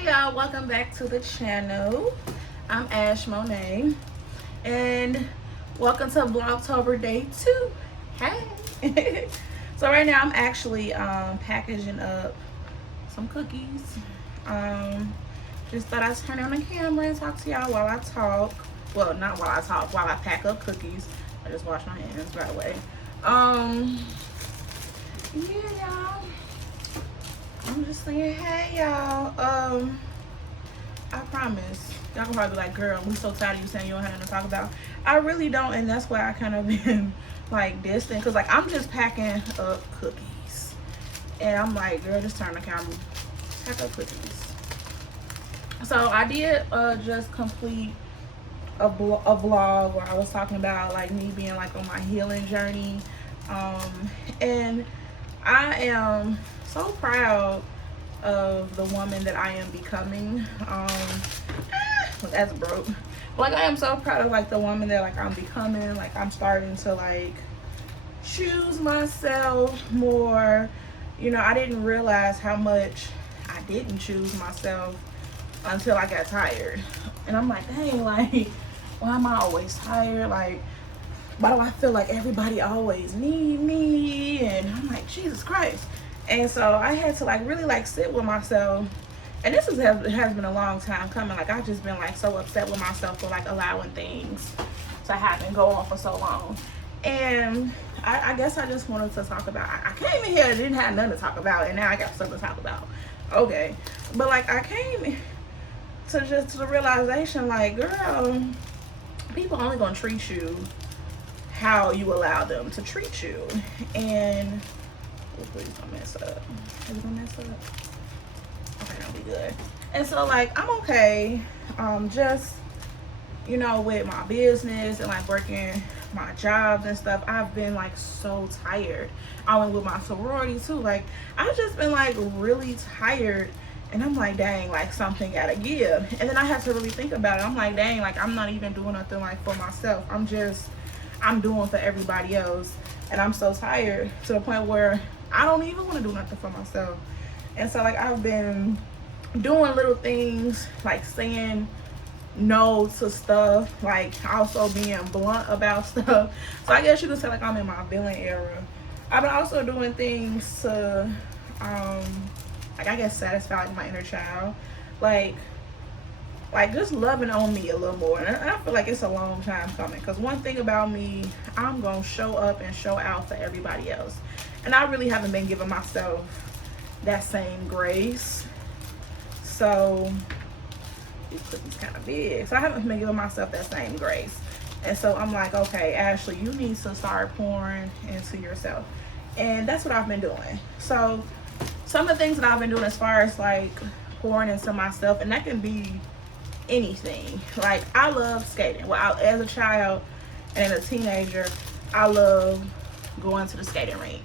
Hey y'all, welcome back to the channel. I'm Ash Monet and welcome to Vlogtober day 2. Hey. So right now I'm actually packaging up some cookies. Just thought I'd turn on the camera and talk to y'all while I talk. Well, not while I talk, while I pack up cookies. I just wash my hands, by the way. Yeah, y'all. I'm just saying, hey y'all. I promise. Y'all can probably be like, girl, we so tired of you saying you don't have nothing to talk about. I really don't, and that's why I kind of been like distant. Cause like I'm just packing up cookies. And I'm like, girl, just turn the camera. Pack up cookies. So I did just complete a vlog where I was talking about like me being like on my healing journey. And I am so proud of the woman that I am becoming. That's broke. Like I am so proud of like the woman that like I'm becoming. Like I'm starting to like choose myself more. You know, I didn't realize how much I didn't choose myself until I got tired. And I'm like, dang, like why am I always tired? Like, why do I feel like everybody always need me? And I'm like, Jesus Christ. And so I had to like really like sit with myself. And this has been a long time coming. Like I've just been like so upset with myself for like allowing things to happen, go on for so long. And I guess I just wanted to talk about, I came in here, didn't have nothing to talk about, and now I got something to talk about. Okay. But like I came to just to the realization like, girl, people only gonna treat you how you allow them to treat you. And please don't mess up. Is it gonna mess up? Okay, that'll be good. And so like I'm okay. Just, you know, with my business and like working my jobs and stuff, I've been like so tired. I went with my sorority too. Like I've just been like really tired. And I'm like, dang, like something gotta give. And then I had to really think about it. I'm like, dang, like I'm not even doing nothing like for myself. I'm doing for everybody else. And I'm so tired to the point where I don't even want to do nothing for myself. And so like I've been doing little things, like saying no to stuff, like also being blunt about stuff. So I guess you could say like I'm in my villain era. I've been also doing things to like I guess satisfy like my inner child. Like just loving on me a little more. And I feel like it's a long time coming, because one thing about me, I'm gonna show up and show out for everybody else. And I really haven't been giving myself that same grace. So these cookies kind of big, so I haven't been giving myself that same grace. And so I'm like, okay, Ashley, you need to start pouring into yourself. And that's what I've been doing. So some of the things that I've been doing as far as like pouring into myself, and that can be anything. Like I love skating. Well, as a child and a teenager, I love going to the skating rink.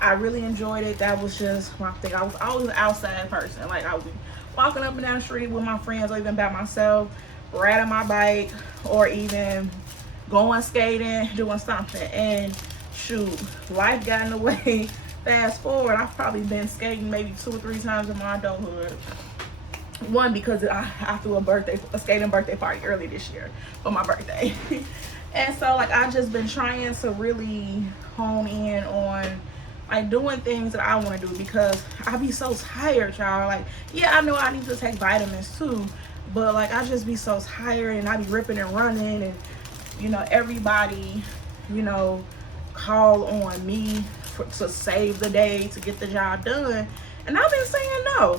I really enjoyed it. That was just my thing. I was always an outside person. Like I was walking up and down the street with my friends, or even by myself, riding my bike, or even going skating, doing something. And shoot, life got in the way. Fast forward, I've probably been skating maybe 2 or 3 times in my adulthood. One, because I threw a skating birthday party early this year for my birthday. And so like I've just been trying to really hone in on like doing things that I want to do, because I be so tired, y'all. Like, yeah, I know I need to take vitamins too, but like I just be so tired, and I be ripping and running, and you know, everybody, you know, call on me to save the day, to get the job done. And I've been saying no.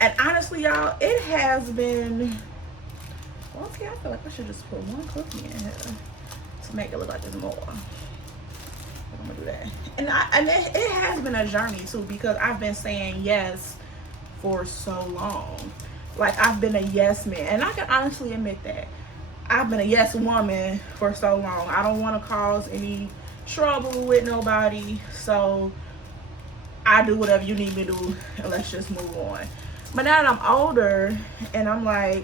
And honestly, y'all, it has been, well, okay, I feel like I should just put one cookie in here to make it look like there's more. I'm gonna do that. And it has been a journey too, because I've been saying yes for so long. Like I've been a yes man, and I can honestly admit that I've been a yes woman for so long. I don't want to cause any trouble with nobody, so I do whatever you need me to do, and let's just move on. But now that I'm older, and I'm like,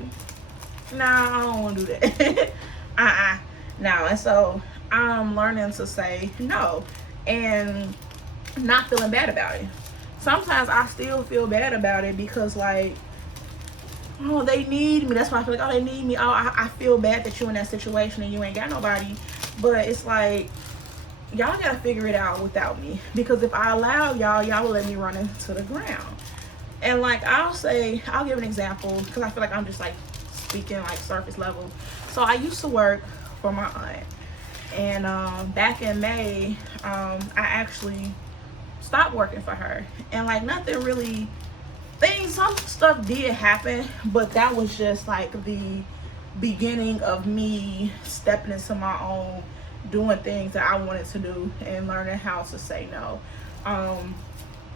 nah, I don't want to do that. No. And so I'm learning to say no, and not feeling bad about it. Sometimes I still feel bad about it, because like oh, they need me. That's why I feel like, oh, they need me. Oh, I feel bad that you in that situation and you ain't got nobody. But it's like, y'all gotta figure it out without me, because if I allow y'all will let me run into the ground. And like, I'll give an example, because I feel like I'm just like speaking like surface level. So I used to work for my aunt, and back in May, I actually stopped working for her. And like, nothing really, some stuff did happen, but that was just like the beginning of me stepping into my own, doing things that I wanted to do, and learning how to say no.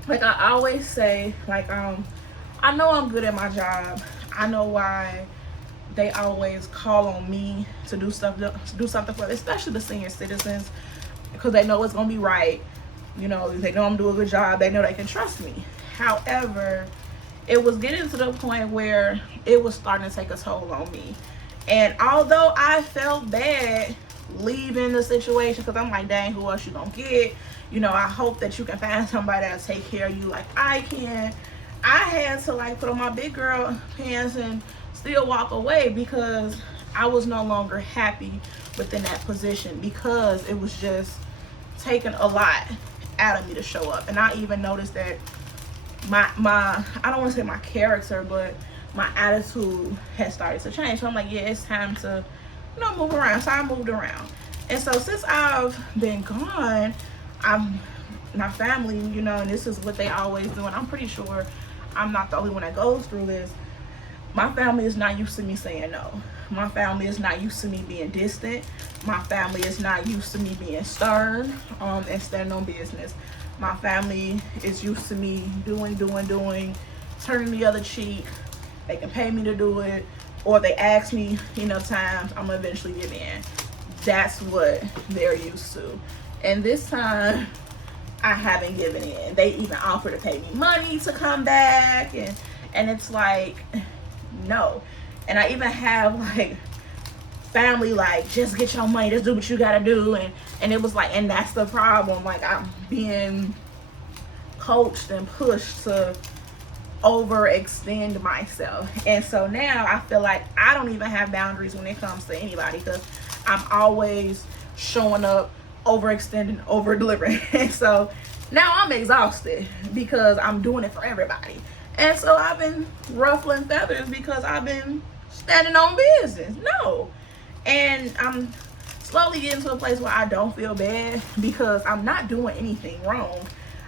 Like I always say, like, I know I'm good at my job. I know why they always call on me to do something for them, especially the senior citizens, because they know it's gonna be right. You know, they know I'm doing a good job. They know they can trust me. However, it was getting to the point where it was starting to take a toll on me. And although I felt bad leaving the situation, because I'm like, dang, who else you gonna get? You know, I hope that you can find somebody that'll take care of you like I can. I had to like put on my big girl pants and still walk away, because I was no longer happy within that position, because it was just taking a lot out of me to show up. And I even noticed that my I don't want to say my character, but my attitude has started to change. So I'm like, yeah, it's time to, you know, move around. So I moved around. And so since I've been gone, my family, you know, and this is what they always do, and I'm pretty sure I'm not the only one that goes through this. My family is not used to me saying no. My family is not used to me being distant. My family is not used to me being stern and standing on business. My family is used to me doing, turning the other cheek. They can pay me to do it, or they ask me enough times, I'm gonna eventually give in. That's what they're used to. And this time, I haven't given in. They even offered to pay me money to come back, and it's like, no. And I even have like family like, just get your money, just do what you gotta do. And it was like, and that's the problem. Like, I'm being coached and pushed to overextend myself. And so now I feel like I don't even have boundaries when it comes to anybody, because I'm always showing up, overextending, over delivering. And so now I'm exhausted because I'm doing it for everybody. And so I've been ruffling feathers because I've been standing on business. No. And I'm slowly getting to a place where I don't feel bad, because I'm not doing anything wrong.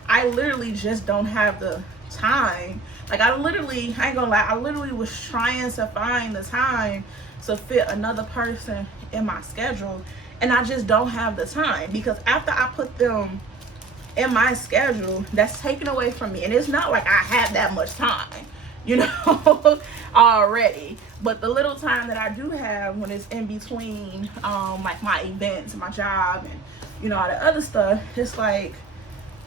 I literally just don't have the time. Like, I ain't gonna lie, I literally was trying to find the time to fit another person in my schedule, and I just don't have the time, because after I put them in my schedule, that's taken away from me. And it's not like I have that much time, you know, already. But the little time that I do have when it's in between, like my events, my job, and, you know, all the other stuff, it's like,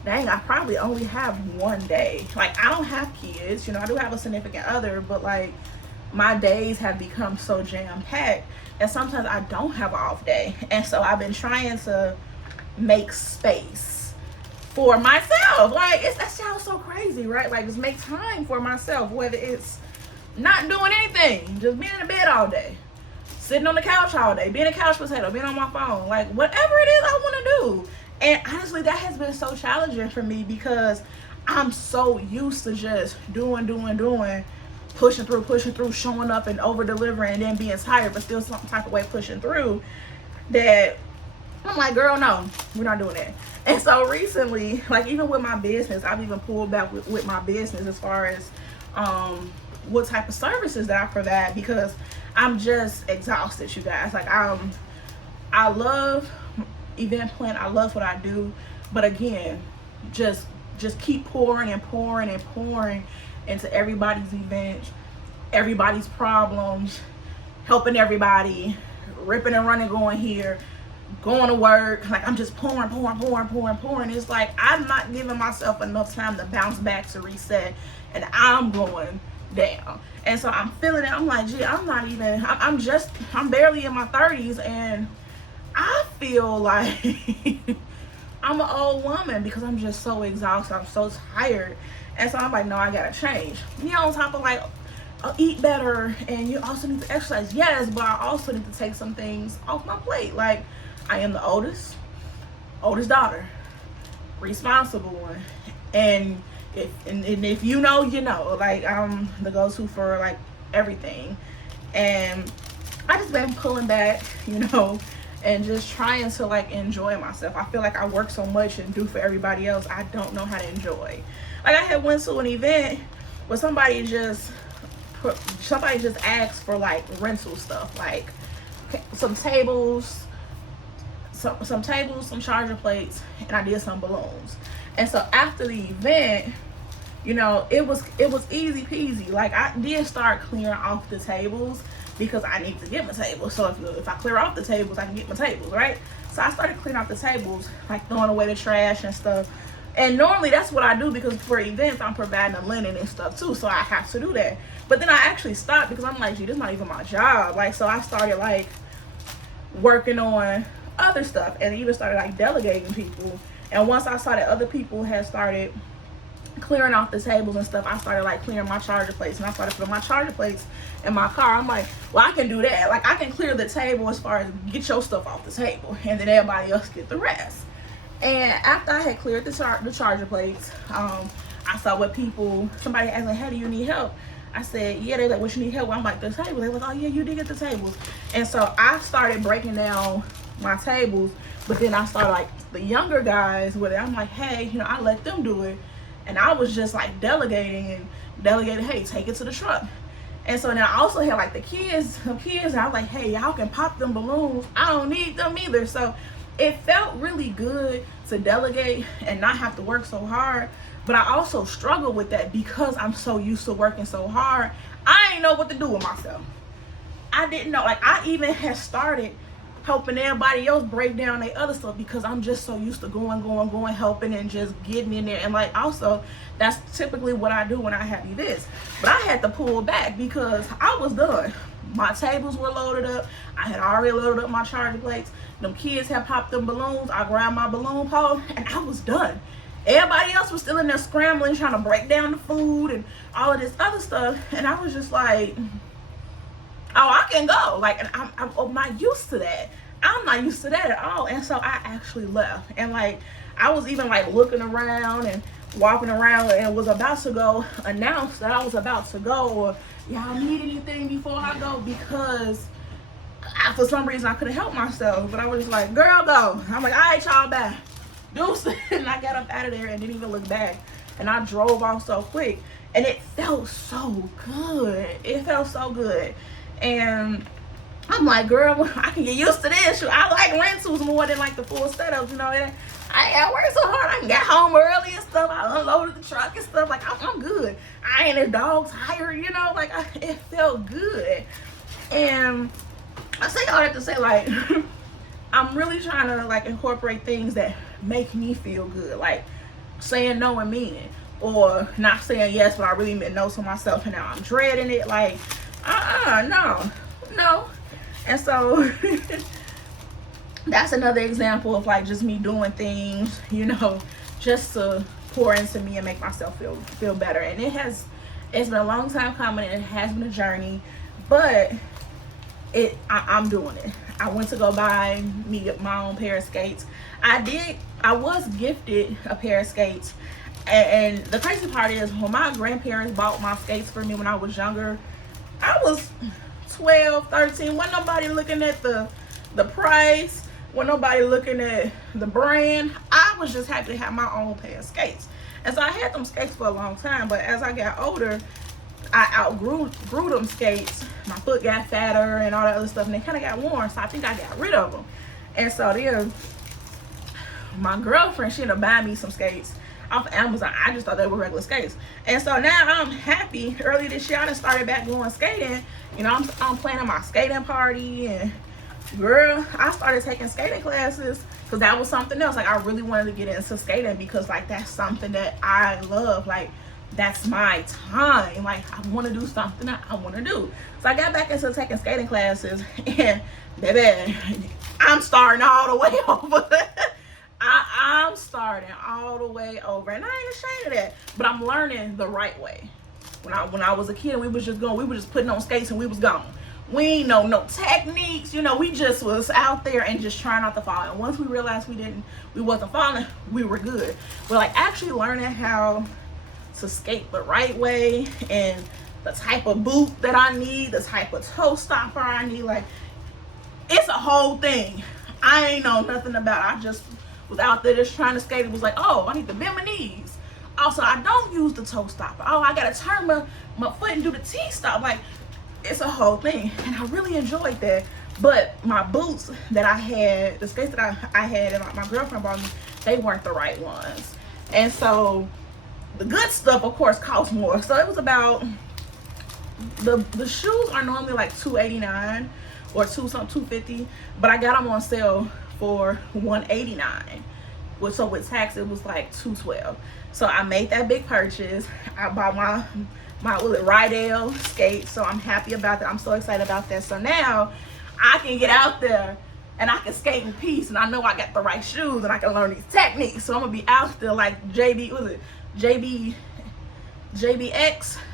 dang, I probably only have one day. Like, I don't have kids, you know, I do have a significant other, but like, my days have become so jam-packed that sometimes I don't have an off day. And so I've been trying to make space for myself. Like, that sounds so crazy, right? Like, just make time for myself, whether it's not doing anything, just being in the bed all day, sitting on the couch all day, being a couch potato, being on my phone, like whatever it is I want to do. And honestly, that has been so challenging for me, because I'm so used to just doing, pushing through, showing up and over delivering, and then being tired but still some type of way pushing through, that I'm like, girl, no, we're not doing that. And so recently, like, even with my business, I've even pulled back with my business as far as what type of services that I provide, because I'm just exhausted, you guys. Like, I love event plan, I love what I do, but again, just keep pouring into everybody's events, everybody's problems, helping everybody, ripping and running, going here, going to work. Like, I'm just pouring. It's like I'm not giving myself enough time to bounce back, to reset, and I'm going down. And so I'm feeling it. I'm like, gee, I'm barely in my 30s, and I feel like I'm an old woman, because I'm just so exhausted. I'm so tired. And so I'm like, no, I gotta change. You know, on top of like eat better and you also need to exercise. Yes, but I also need to take some things off my plate. Like, I am the oldest daughter, responsible one, and if you know, you know, like, I'm the go-to for like everything. And I just been pulling back, you know, and just trying to like enjoy myself. I feel like I work so much and do for everybody else, I don't know how to enjoy. Like, I had went to an event where somebody just asked for like rental stuff, like some tables, some tables, some charger plates, and I did some balloons. And so after the event, you know, it was easy peasy. Like, I did start clearing off the tables because I need to get my tables. So if I clear off the tables, I can get my tables, right? So I started cleaning off the tables, like throwing away the trash and stuff. And normally that's what I do because for events I'm providing the linen and stuff too, so I have to do that. But then I actually stopped because I'm like, gee, this is not even my job. Like, so I started like working on other stuff and even started like delegating people. And once I saw that other people had started clearing off the tables and stuff, I started like clearing my charger plates, and I started putting my charger plates in my car. I'm like, well, I can do that. Like, I can clear the table as far as get your stuff off the table, and then everybody else get the rest. And after I had cleared the charger plates, I saw what somebody asked like, hey, do you need help? I said, yeah. They're like, what you need help with? I'm like, the table. They was like, oh yeah, you did get the tables. And so I started breaking down my tables, but then I started like the younger guys with it. I'm like, hey, you know, I let them do it. And I was just like delegating, hey, take it to the truck. And so now I also had like some kids, and I was like, hey, y'all can pop them balloons. I don't need them either. So it felt really good to delegate and not have to work so hard. But I also struggle with that because I'm so used to working so hard. I didn't know what to do with myself. I didn't know. Like, I even had started helping everybody else break down their other stuff because I'm just so used to going, helping and just getting in there. And like, also, that's typically what I do when I have events. But I had to pull back because I was done. My tables were loaded up. I had already loaded up my charger plates. Them kids had popped them balloons. I grabbed my balloon pole and I was done. Everybody else was still in there scrambling, trying to break down the food and all of this other stuff. And I was just like, oh, I can go. Like, and I'm not used to that. I'm not used to that at all. And so I actually left. And like, I was even like looking around and walking around and was about to go announce that I was about to go, or y'all need anything before I go, because for some reason I couldn't help myself. But I was just like, girl, go. I'm like, all right, y'all, back. Deuce. And I got up out of there and didn't even look back. And I drove off so quick. And it felt so good. It felt so good. And I'm like, girl, I can get used to this. I like rentals more than like the full setups, you know. I worked so hard. I got home early and stuff. I unloaded the truck and stuff. Like, I'm good. I ain't a dog tired, you know. Like, it felt good. And I say all that to say, like, I'm really trying to like incorporate things that make me feel good, like saying no and meaning, or not saying yes but I really meant no to myself, and now I'm dreading it. Like, no. And so that's another example of like just me doing things, you know, just to pour into me and make myself feel better. And it's been a long time coming, and it has been a journey, but I'm doing it. I went to go buy me my own pair of skates. I was gifted a pair of skates, and the crazy part is, when my grandparents bought my skates for me when I was younger, I was 12, 13. Wasn't nobody looking at the price. Wasn't nobody looking at the brand. I was just happy to have my own pair of skates. And so I had them skates for a long time, but as I got older, I outgrew them skates. My foot got fatter and all that other stuff, and they kind of got worn, so I think I got rid of them. And so then my girlfriend, she ended up buying me some skates off of Amazon. I just thought they were regular skates. And so now I'm happy. Early this year, I just started back going skating. You know, I'm planning my skating party, and girl, I started taking skating classes because that was something else. Like, I really wanted to get into skating because like that's something that I love. Like, that's my time. Like, I want to do something that I want to do. So I got back into taking skating classes, and baby, I'm starting all the way over. I'm starting all the way over, and I ain't ashamed of that. But I'm learning the right way. When I was a kid, we were just putting on skates and we was gone. We ain't know no techniques, you know, we just was out there and just trying not to fall. And once we realized we wasn't falling, we were good. But like actually learning how to skate the right way and the type of boot that I need, the type of toe stopper I need, like it's a whole thing. I ain't know nothing about it. I just was out there just trying to skate. It was like, oh, I need to bend my knees. Also, I don't use the toe stopper. Oh, I gotta turn my foot and do the T-stop. Like, it's a whole thing. And I really enjoyed that. But my boots that I had, the skates that I had and my girlfriend bought me, they weren't the right ones. And so the good stuff, of course, cost more. So it was about, the shoes are normally like $289 or $250, but I got them on sale for $189. So with tax, it was like $212. So I made that big purchase. I bought my Rydell skates, so I'm happy about that. I'm so excited about that. So now I can get out there and I can skate in peace, and I know I got the right shoes and I can learn these techniques. So I'm gonna be out there like JBX. I think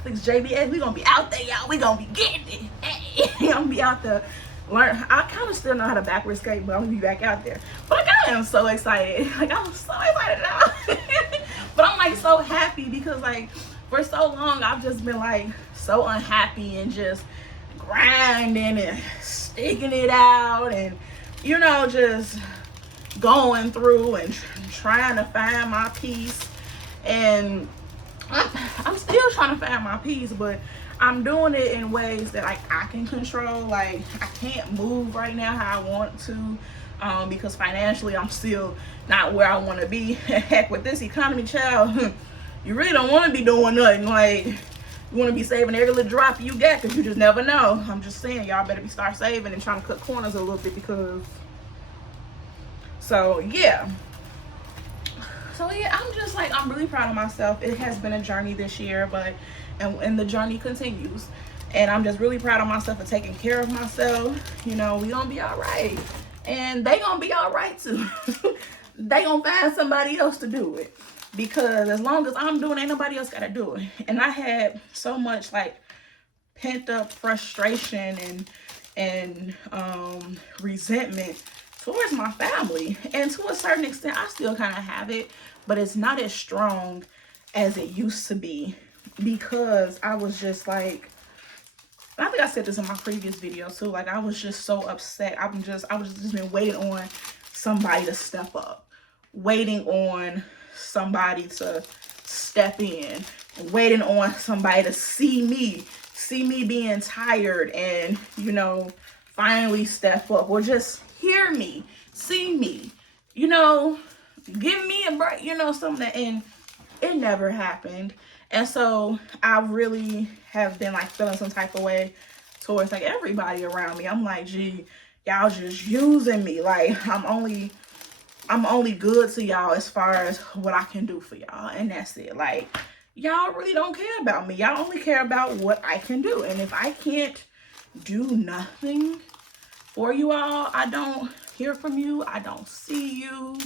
it's JBX. We gonna be out there, y'all. We gonna be getting it. Hey, I'm gonna be out there. Learn. I kind of still know how to backwards skate, but I'm gonna be back out there. But like, I am so excited. Like, I'm so excited now. But I'm like so happy because like for so long I've just been like so unhappy and just grinding and sticking it out and, you know, just going through and trying to find my peace. And I'm still trying to find my peace, but I'm doing it in ways that like I can control. Like, I can't move right now how I want to, because financially I'm still not where I want to be. Heck, with this economy, child, you really don't want to be doing nothing. Like, you want to be saving every little drop you get, because you just never know. I'm just saying, y'all better be start saving and trying to cut corners a little bit, because so yeah, I'm just like, I'm really proud of myself. It has been a journey this year, but and the journey continues. And I'm just really proud of myself for taking care of myself. You know, we gonna be all right, and they gonna be all right too. They gonna find somebody else to do it, because as long as I'm doing it, ain't nobody else gotta do it. And I had so much like pent up frustration and resentment towards my family, and to a certain extent I still kind of have it, but it's not as strong as it used to be, because I was just like, I think I said this in my previous video too, like I was just so upset. I was just been waiting on somebody to step up, waiting on somebody to step in, waiting on somebody to see me being tired and, you know, finally step up, or just hear me, see me, you know, give me a break, you know, something. And it never happened. And so I really have been like feeling some type of way towards like everybody around me. I'm like, gee, y'all just using me. Like, I'm only good to y'all as far as what I can do for y'all, and that's it. Like, y'all really don't care about me. Y'all only care about what I can do. And if I can't do nothing for you all, I don't hear from you, I don't see you,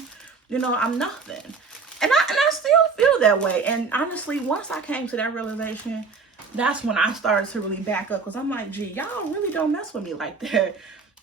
you know, I'm nothing. And I still feel that way. And honestly, once I came to that realization, that's when I started to really back up, because I'm like, gee, y'all really don't mess with me like that.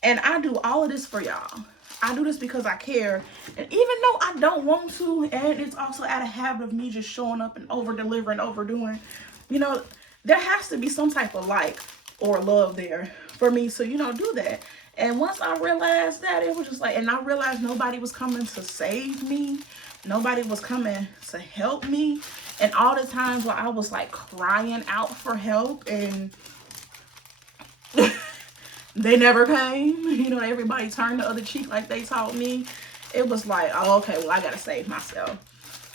And I do all of this for y'all. I do this because I care. And even though I don't want to, and it's also out of habit of me just showing up and over delivering, overdoing, you know, there has to be some type of like or love there for me to, you know, do that. And once I realized that, it was just like, and I realized nobody was coming to save me. Nobody was coming to help me. And all the times where I was like crying out for help and they never came, you know, everybody turned the other cheek like they taught me. It was like, oh, okay, well, I gotta save myself.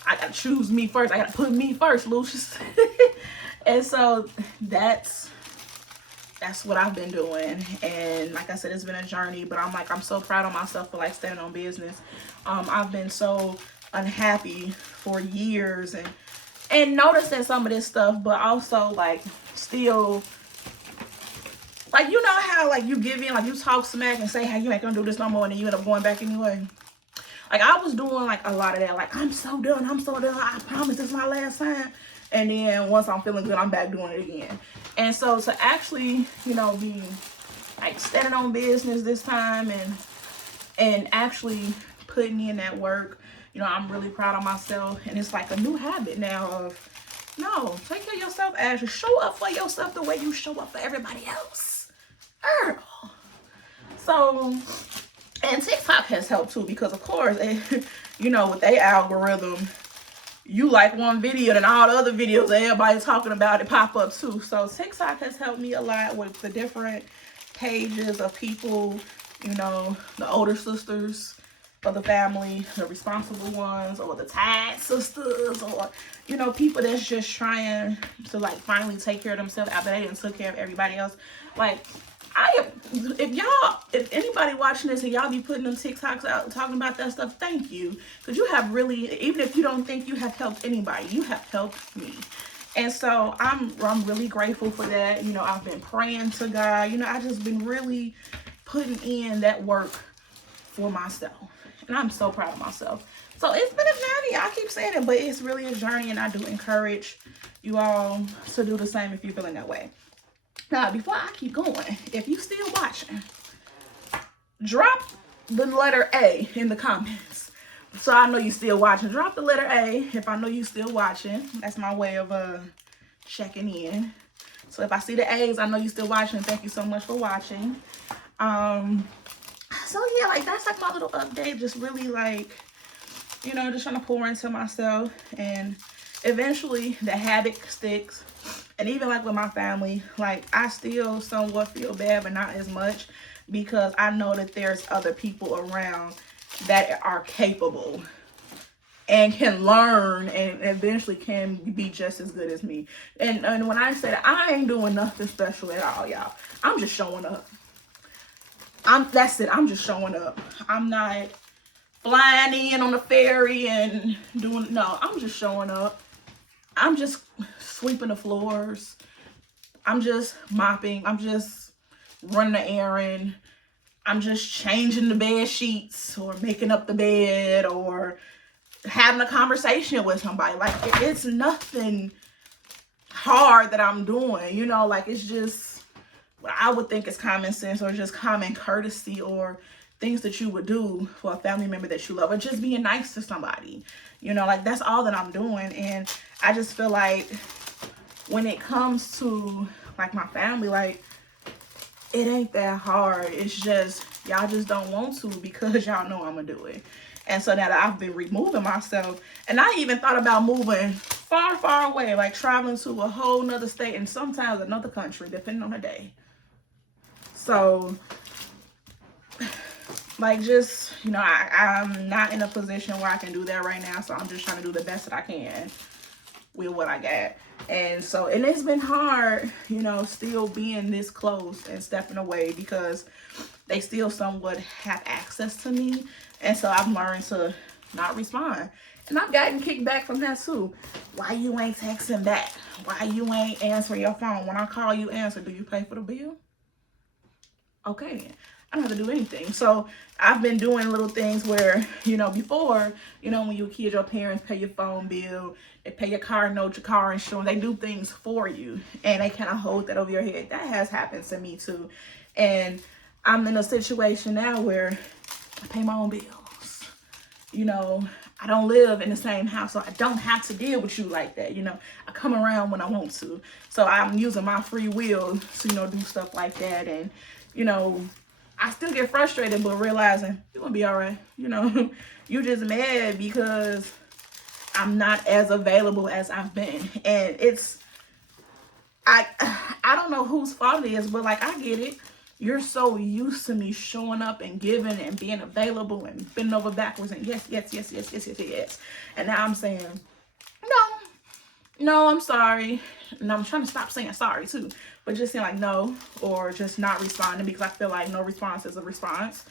I gotta choose me first. I gotta put me first, Lucius. And so that's what I've been doing. And like I said, it's been a journey, but I'm so proud of myself for like standing on business. I've been so unhappy for years and noticing some of this stuff, but also like still, like, you know how like you give in, like you talk smack and say how you ain't gonna do this no more, and then you end up going back anyway. Like, I was doing like a lot of that, like, I'm so done, I promise this is my last time. And then once I'm feeling good, I'm back doing it again. And so to actually, you know, be like standing on business this time and actually putting in that work, you know, I'm really proud of myself. And it's like a new habit now of, no, take care of yourself, Ashley. Show up for yourself the way you show up for everybody else. Girl. So, and TikTok has helped too, because of course, you know, with their algorithm, you like one video and all the other videos that everybody's talking about it pop up too. So TikTok has helped me a lot with the different pages of people, you know, the older sisters of the family, the responsible ones, or the tired sisters, or, you know, people that's just trying to like finally take care of themselves after they done took care of everybody else. Like, if anybody watching this and y'all be putting them TikToks out talking about that stuff, thank you. Because you have really, even if you don't think you have helped anybody, you have helped me. And so I'm really grateful for that. You know, I've been praying to God. You know, I just been really putting in that work for myself. And I'm so proud of myself. So it's been a journey. I keep saying it, but it's really a journey. And I do encourage you all to do the same if you're feeling that way. Now, before I keep going, if you still watching, drop the letter A in the comments. So I know you still watching. Drop the letter A if I know you still watching. That's my way of checking in. So if I see the A's, I know you still watching. Thank you so much for watching. So yeah, like that's like my little update. Just really like, you know, just trying to pour into myself. And eventually the habit sticks. And even like with my family, like I still somewhat feel bad, but not as much, because I know that there's other people around that are capable and can learn and eventually can be just as good as me. And when I say that, I ain't doing nothing special at all, y'all. I'm just showing up. That's it. I'm just showing up. I'm not flying in on the ferry and doing, no, I'm just showing up. I'm just sweeping the floors. I'm just mopping. I'm just running an errand. I'm just changing the bed sheets or making up the bed or having a conversation with somebody. Like, it's nothing hard that I'm doing, you know, like it's just what I would think is common sense or just common courtesy or things that you would do for a family member that you love, or just being nice to somebody, you know, like that's all that I'm doing. And I just feel like when it comes to like my family, like it ain't that hard. It's just y'all just don't want to because y'all know I'm gonna do it. And so that I've been removing myself, and I even thought about moving far, far away, like traveling to a whole nother state and sometimes another country, depending on the day. So like, just, you know, I'm not in a position where I can do that right now. So I'm just trying to do the best that I can with what I got. And so, and it's been hard, you know, still being this close and stepping away because they still somewhat have access to me. And so I've learned to not respond. And I've gotten kickback from that too. Why you ain't texting back? Why you ain't answering your phone? When I call you, answer. Do you pay for the bill? Okay, I don't have to do anything. So I've been doing little things where, you know, before, you know, when you were a kid, your parents pay your phone bill, they pay your car note, your car insurance, they do things for you and they kind of hold that over your head. That has happened to me too. And I'm in a situation now where I pay my own bills. You know, I don't live in the same house, so I don't have to deal with you like that. You know, I come around when I want to. So I'm using my free will to, you know, do stuff like that. And, you know, I still get frustrated, but realizing you're gonna be all right. You know, you just mad because I'm not as available as I've been. And it's, I don't know whose fault it is, but like, I get it. You're so used to me showing up and giving and being available and bending over backwards and yes. And now I'm saying, no, I'm sorry. And I'm trying to stop saying sorry too. But just saying like no, or just not responding because I feel like no response is a response.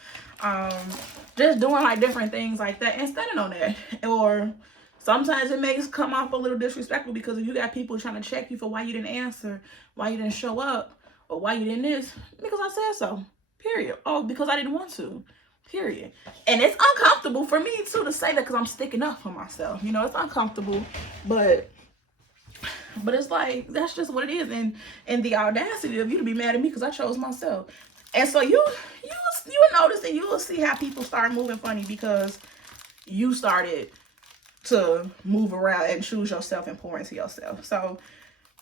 Just doing like different things like that and standing on that. Or sometimes it makes come off a little disrespectful because if you got people trying to check you for why you didn't answer, why you didn't show up, or why you didn't this, because I said so, period. Oh, because I didn't want to, period. And it's uncomfortable for me too to say that because I'm sticking up for myself. You know, it's uncomfortable, but But it's like, that's just what it is. And the audacity of you to be mad at me because I chose myself. And so you'll notice and you will see how people start moving funny because you started to move around and choose yourself and pour into yourself. So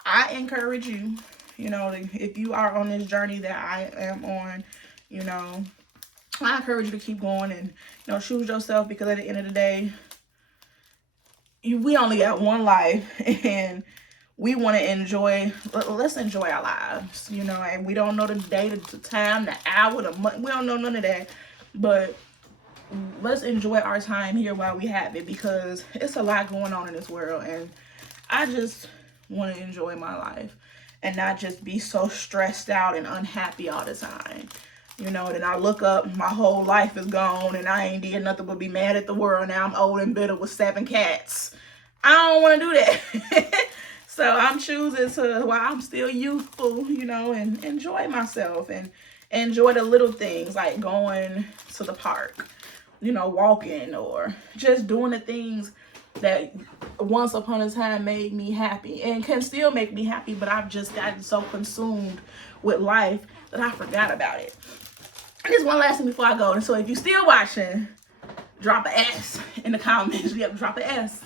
I encourage you, you know, if you are on this journey that I am on, you know, I encourage you to keep going and, you know, choose yourself, because at the end of the day, we only got one life and we want to enjoy, let's enjoy our lives, you know, and we don't know the day, the time, the hour, the month, we don't know none of that, but let's enjoy our time here while we have it, because it's a lot going on in this world, and I just want to enjoy my life and not just be so stressed out and unhappy all the time. You know, then I look up, my whole life is gone and I ain't did nothing but be mad at the world. Now I'm old and bitter with 7 cats. I don't want to do that. So I'm choosing to, while I'm still youthful, you know, and enjoy myself and enjoy the little things like going to the park, you know, walking, or just doing the things that once upon a time made me happy and can still make me happy, but I've just gotten so consumed with life that I forgot about it. And there's one last thing before I go. And so if you're still watching, drop an S in the comments. You have to drop an S.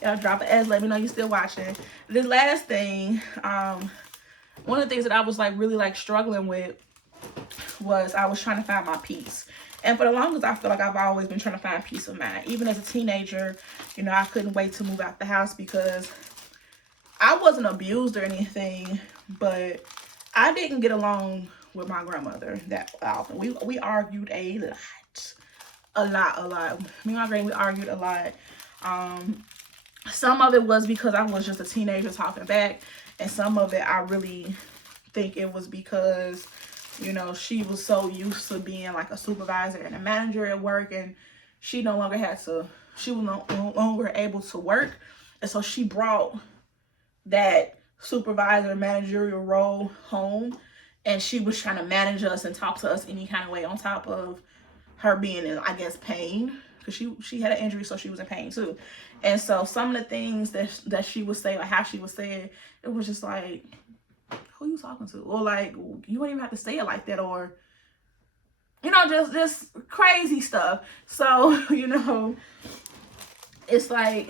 Y'all drop an S. Let me know you're still watching. This last thing, one of the things that I was like really like struggling with was I was trying to find my peace. And for the longest, I feel like I've always been trying to find peace of mind. Even as a teenager, you know, I couldn't wait to move out the house because I wasn't abused or anything, but I didn't get along with my grandmother that often. We argued a lot. Me and my granny, we argued a lot. Some of it was because I was just a teenager talking back, and some of it I really think it was because, you know, she was so used to being like a supervisor and a manager at work, and she no longer had to, she was no longer able to work, and so she brought that supervisor managerial role home, and she was trying to manage us and talk to us any kind of way, on top of her being in, I guess, pain, because she had an injury, so she was in pain too. And so some of the things that she would say, or how she would say it, it was just like, who you talking to? Or like, you wouldn't even have to say it like that, or, you know, just crazy stuff. So, you know, it's like,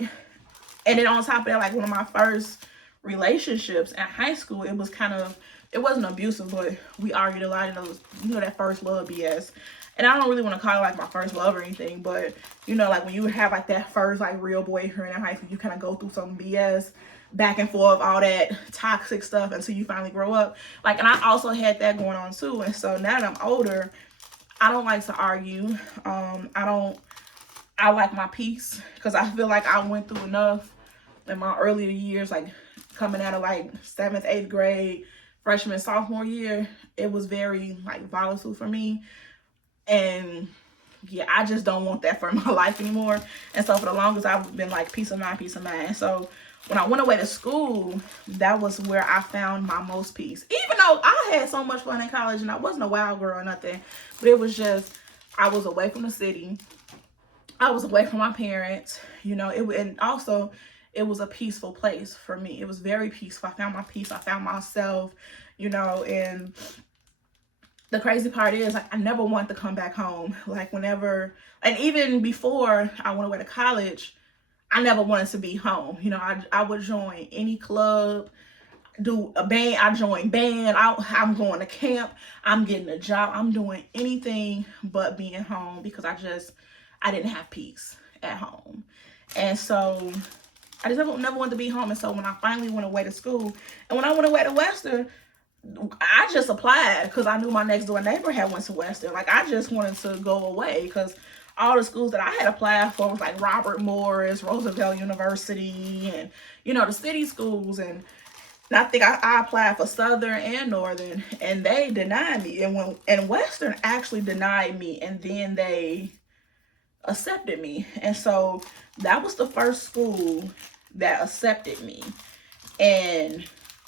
and then on top of that, like one of my first relationships at high school, it was kind of, it wasn't abusive, but we argued a lot, and it was, you know, that first love BS. And I don't really want to call it like my first love or anything, but, you know, like when you have like that first like real boyfriend in high school, you kind of go through some BS, back and forth, all that toxic stuff until you finally grow up. Like, and I also had that going on too. And so now that I'm older, I don't like to argue. I like my peace, because I feel like I went through enough in my earlier years, like coming out of like 7th, 8th grade, freshman, sophomore year. It was very like volatile for me. And yeah, I just don't want that for my life anymore. And so for the longest, I've been like peace of mind. So when I went away to school, that was where I found my most peace. Even though I had so much fun in college and I wasn't a wild girl or nothing, but it was just, I was away from the city. I was away from my parents, you know, and also it was a peaceful place for me. It was very peaceful. I found my peace. I found myself, you know, and the crazy part is, like, I never wanted to come back home. Like, whenever, and even before I went away to college, I never wanted to be home. You know, I would join any club, do a band. I joined band. I'm going to camp. I'm getting a job. I'm doing anything but being home, because I didn't have peace at home. And so I just never wanted to be home. And so when I finally went away to school, and when I went away to Western, I just applied because I knew my next door neighbor had went to Western. Like, I just wanted to go away, because all the schools that I had applied for was like Robert Morris, Roosevelt University, and, you know, the city schools. And I think I applied for Southern and Northern, and they denied me. And Western actually denied me, and then they accepted me. And so that was the first school that accepted me. And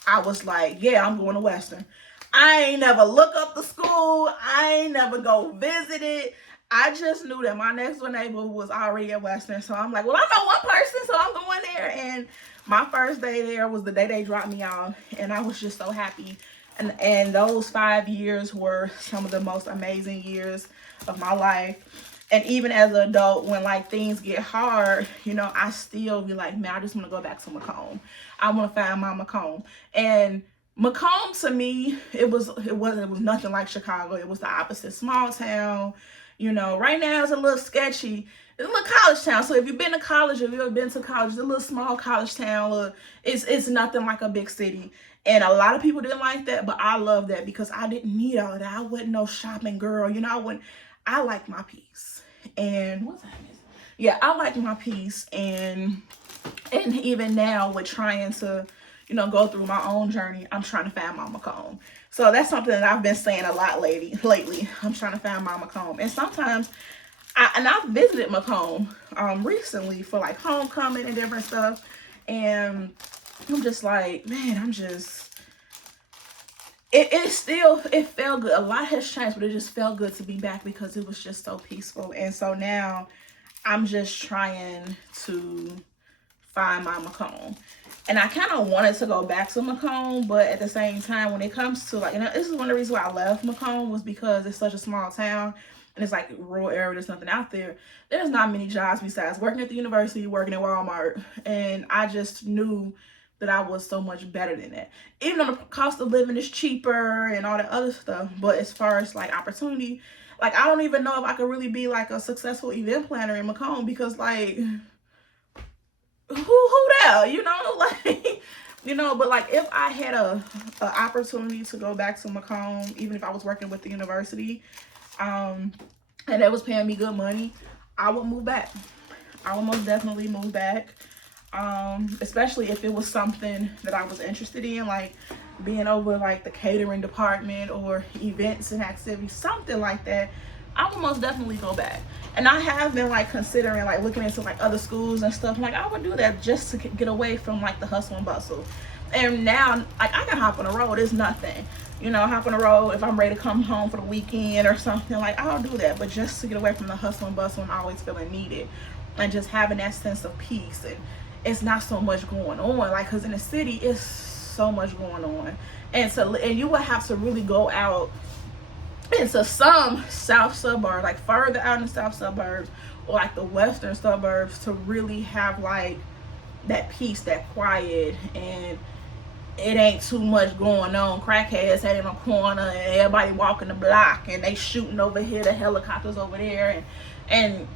I was like, yeah, I'm going to Western. I ain't never look up the school. I ain't never go visit it. I just knew that my next door neighbor was already at Western. So I'm like, well, I know one person, so I'm going there. And my first day there was the day they dropped me off. And I was just so happy. And those 5 years were some of the most amazing years of my life. And even as an adult, when like things get hard, you know, I still be like, man, I just want to go back to Macomb. I want to find my Macomb. And Macomb to me, it was nothing like Chicago. It was the opposite. Small town. You know, right now it's a little sketchy. It's a little college town. So if you've been to college, if you've ever been to college, it's a little small college town. It's nothing like a big city. And a lot of people didn't like that, but I love that because I didn't need all of that. I wasn't no shopping girl. You know, I like my peace. And what's that? Yeah, I like my peace. And even now with trying to, you know, go through my own journey, I'm trying to find my Macomb. So that's something that I've been saying a lot lately. I'm trying to find my Macomb. And sometimes, I've visited Macomb recently for like homecoming and different stuff. And I'm just like, man, it felt good. A lot has changed, but it just felt good to be back because it was just so peaceful. And so now I'm just trying to find my Macomb. And I kind of wanted to go back to Macomb, but at the same time, when it comes to like, you know, this is one of the reasons why I left Macomb was because it's such a small town and it's like rural area. There's nothing out there. There's not many jobs besides working at the university, working at Walmart. And I just knew that I was so much better than that. Even though the cost of living is cheaper and all that other stuff. But as far as like opportunity, like I don't even know if I could really be like a successful event planner in Macomb because like, who there, you know, like, you know, but like if I had a opportunity to go back to Macomb, even if I was working with the university, and they was paying me good money, I would move back. I would most definitely move back. Especially if it was something that I was interested in, like being over like the catering department or events and activities, something like that. I would most definitely go back. And I have been like considering like looking into like other schools and stuff. Like I would do that just to get away from like the hustle and bustle. And now like I can hop on the road. It's nothing, you know, hop on the road if I'm ready to come home for the weekend or something. Like I'll do that, but just to get away from the hustle and bustle and always feeling needed and just having that sense of peace. And it's not so much going on, like, because in the city it's so much going on, and you would have to really go out into some south suburb, like further out in the south suburbs or like the western suburbs to really have like that peace, that quiet, and it ain't too much going on. Crackheads head in a corner and everybody walking the block and they shooting over here, the helicopters over there, and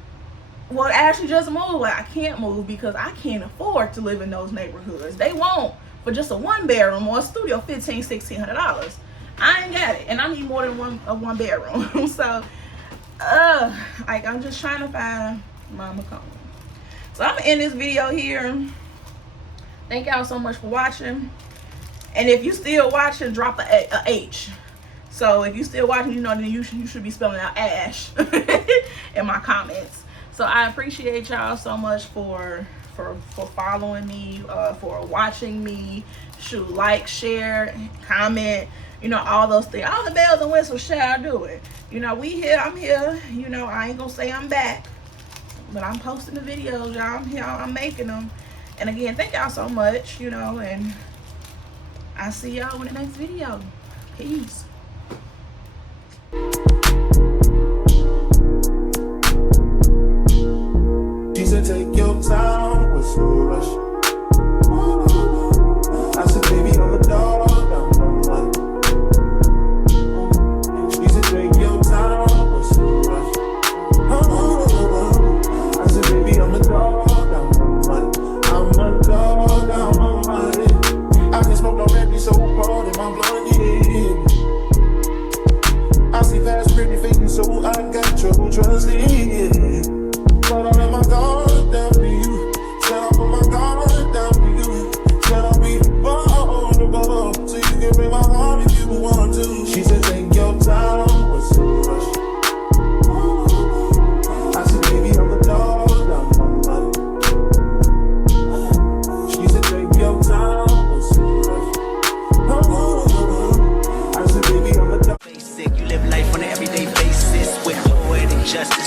well, actually just move. Like I can't move because I can't afford to live in those neighborhoods. They won't for just a 1-bedroom or a studio $1,500-$1,600. I ain't got it, and I need more than one bedroom. So, like I'm just trying to find my Macomb. So I'm gonna end this video here. Thank y'all so much for watching. And if you still watching, drop a H. So if you still watching, you know, then you should be spelling out Ash in my comments. So I appreciate y'all so much for following me, for watching me. Shoot, like, share, comment, you know, all those things. All the bells and whistles, shall do it. You know, we here, I'm here. You know, I ain't gonna say I'm back, but I'm posting the videos, y'all. I'm here, I'm making them. And again, thank y'all so much, you know, and I'll see y'all in the next video. Peace. She said, take your time, what's no rush? I said, baby, I'm a dog, I'm one. She said, take your time, what's no rush? I said, baby, I'm a dog, I'm one. I'm a dog, I'm a one. I can smoke already so hard in my blood, yeah. I see fast, pretty fading, so I got trouble trusting, yeah. But I let my guard down for you. Said I put my guard down for you. Said I'll be vulnerable, so you can break my heart if you want to. She said, take your time, what's so rush? I said, baby, I'm a dog, I'm a mother. She said, take your time, what's so rush? I said, baby, I'm a dog. Basic, you live life on an everyday basis with hard and justice.